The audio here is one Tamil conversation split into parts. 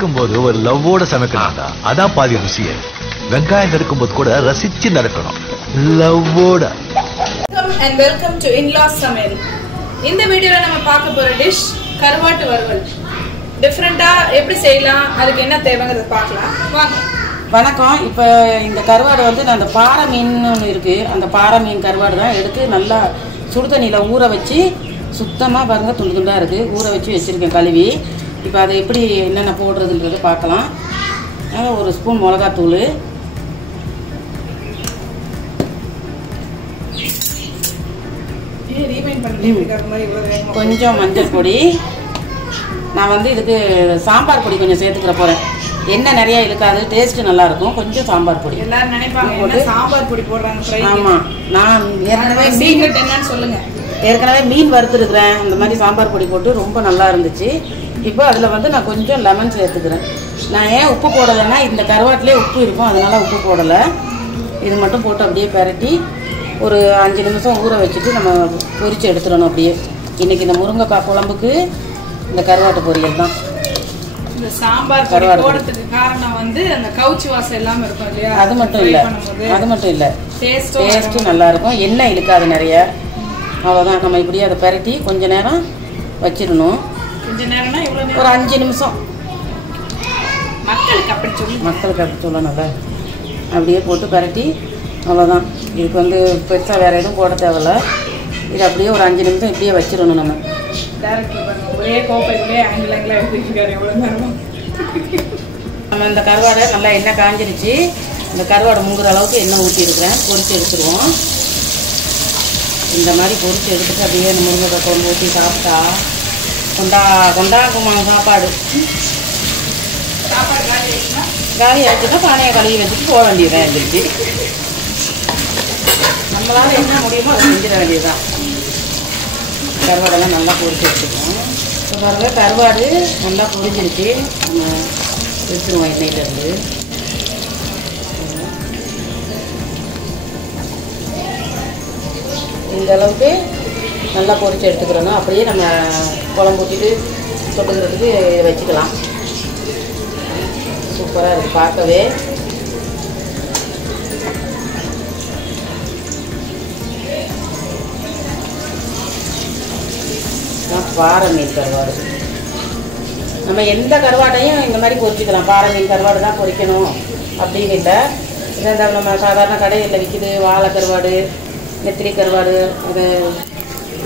சமைக்கும் போது ஒரு லவ்வோட சமைக்கணும்டா. அதான் பாதி ருசியே. வெங்காயம் நறுக்கும்போது கூட ரசிச்சு நறுக்கணும், லவ்வோட. And welcome to In-Laws சமையல். இந்த வீடியோல நம்ம பார்க்க போற டிஷ் கருவாட்டு வறுவல். டிஃபரெண்டா எப்படி செய்யலாம், அதுக்கு என்ன தேவைங்கிறத பார்க்கலாம் வாங்க. வணக்கம். இப்போ இந்த கருவாடு வந்து நான் அந்த பாறை மீன் ஒன்று இருக்குது, அந்த பாறை மீன் கருவாடு தான் எடுத்து நல்லா சுடு தண்ணியில் ஊற வச்சு சுத்தமாக பாருங்கள், துண்டு துண்டாக இருக்குது, ஊற வச்சு வச்சுருக்கேன் கழுவி. இப்போ அதை எப்படி என்னென்ன போடுறதுன்றது பார்க்கலாம். ஒரு ஸ்பூன் மிளகாத்தூள், கொஞ்சம் மஞ்சள் பொடி, நான் வந்து இதுக்கு சாம்பார் பொடி கொஞ்சம் சேர்த்துக்கிற போகிறேன். எண்ணெய் நிறைய இழுக்காது, டேஸ்ட்டு நல்லாயிருக்கும். கொஞ்சம் சாம்பார் பொடி எல்லாரும் நினைப்பாங்க சாம்பார் பொடி போடுறாங்க. ஆமாம், நான் ஏற்கனவே என்னன்னு சொல்லுங்கள். ஏற்கனவே மீன் வறுத்துருக்குறேன், இந்த மாதிரி சாம்பார் பொடி போட்டு ரொம்ப நல்லா இருந்துச்சு. இப்போ அதில் வந்து நான் கொஞ்சம் லெமன் சேர்த்துக்கிறேன். நான் ஏன் உப்பு போடலைன்னா இந்த கருவாட்டிலே உப்பு இருக்கும், அதனால் உப்பு போடலை. இது மட்டும் போட்டு அப்படியே பரட்டி ஒரு 5 நிமிஷம் ஊற வச்சுட்டு நம்ம பொரித்து எடுத்துடணும். அப்படியே இன்றைக்கி இந்த முருங்கைக்காய் குழம்புக்கு இந்த கருவாட்டு பொரியல் தான். இந்த சாம்பார் கருவாடு போடுறதுக்கு காரணம் வந்து அந்த கவுச்சி வாசம் எல்லாமே இருக்கும் இல்லையா? அது மட்டும் இல்லை, டேஸ்ட்டும் நல்லாயிருக்கும், எண்ணெய் இழுக்காது நிறைய. அவ்வளோதான். நம்ம இப்படியே அதை பரட்டி கொஞ்ச நேரம் வச்சிடணும். கொஞ்சம் நேரம்னா இவ்வளோ, ஒரு 5 நிமிஷம். மக்களுக்கு அப்படி சொல்ல நல்லா அப்படியே போட்டு பரட்டி அவ்வளோதான். இதுக்கு வந்து பெருசாக வேறு எதுவும் போட தேவையில்ல. இது அப்படியே ஒரு 5 நிமிஷம் இப்படியே வச்சிடணும். நம்ம ஒரே கோப்பைக்குள்ளே ஆங்கிள் எடுத்துக்கிட்டாரு எவ்வளோ நேரம். நம்ம இந்த கருவாடை நல்லா எண்ணெய் காஞ்சிருச்சு. இந்த கருவாடை முங்குற அளவுக்கு எண்ணெய் ஊற்றிருக்கிறேன். பொரித்து எடுத்துருவோம். இந்த மாதிரி பொரித்து எடுத்துட்டு அப்படியே இந்த முருங்கைக்காய் குழம்பு ஊற்றி சாப்பிட்டா கொண்டாக்குமா சாப்பாடு. காலி ஆச்சுன்னா பானையை கழுவி வச்சுட்டு போக வேண்டியதுதான். எழுந்திரிச்சு நம்மளால் என்ன முடியுமோ அதை செஞ்சிட வேண்டியதுதான். கருவாடெல்லாம் நல்லா பொரிச்சு எடுத்துக்கணும். இப்போ பாருங்கள், கருவாடு நல்லா பொரிஞ்சிருச்சு. நம்ம எடுத்துருவோம் எண்ணெயிலேருந்து. இந்த அளவுக்கு நல்லா பொரிச்சு எடுத்துக்கிறோன்னா அப்படியே நம்ம குழம்பு ஊற்றிட்டு தொட்டுக்கிறதுக்கு வச்சுக்கலாம். சூப்பராக இருக்குது பார்க்கவே. பாறை மீன் கருவாடு. நம்ம எந்த கருவாட்டையும் இந்த மாதிரி பொரிச்சிக்கலாம். பாறை மீன் கருவாடு தான் பொரிக்கணும் அப்படின்னு இல்லை. இந்த நம்ம சாதாரண கடையில் விற்கிது வாழை கருவாடு, நெத்திலி கருவாடு, அது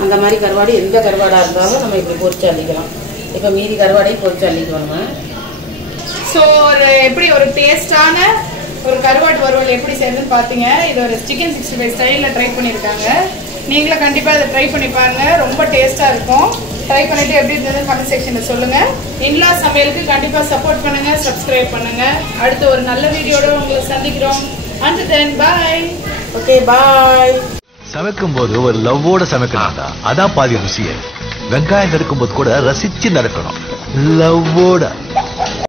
அந்த மாதிரி கருவாடு எந்த கருவாடாக இருந்தாலும் நம்ம இப்படி பொரிச்சு அள்ளிக்கலாம். இப்போ மீதி கருவாடையும் பொரிச்சு அள்ளிக்குவோம் நம்ம. ஸோ எப்படி ஒரு டேஸ்டான ஒரு கருவாட்டு வறுவல் எப்படி செய்யணும்னு பார்த்தீங்க. இது ஒரு சிக்கன் 65 ஸ்டைலில் ட்ரை பண்ணியிருக்காங்க. நீங்களும் கண்டிப்பாக அதை ட்ரை பண்ணி பாருங்கள், ரொம்ப டேஸ்ட்டாக இருக்கும். ட்ரை பண்ணிவிட்டு எப்படி இருந்ததுன்னு கமெண்ட் செக்ஷனில் சொல்லுங்கள். இன்லாஸ் சமையலுக்கு கண்டிப்பாக சப்போர்ட் பண்ணுங்கள், சப்ஸ்கிரைப் பண்ணுங்கள். அடுத்து ஒரு நல்ல வீடியோட உங்களை சந்திக்கிறோம். Until then, bye. ஓகே, பாய். சமைக்கும் போது ஒரு லவ்வோட சமைக்கணும்டா. அதான் பாதி ருசியே. வெங்காயம் நறுக்கும்போது கூட ரசிச்சு நறுக்கணும், லவ்வோட.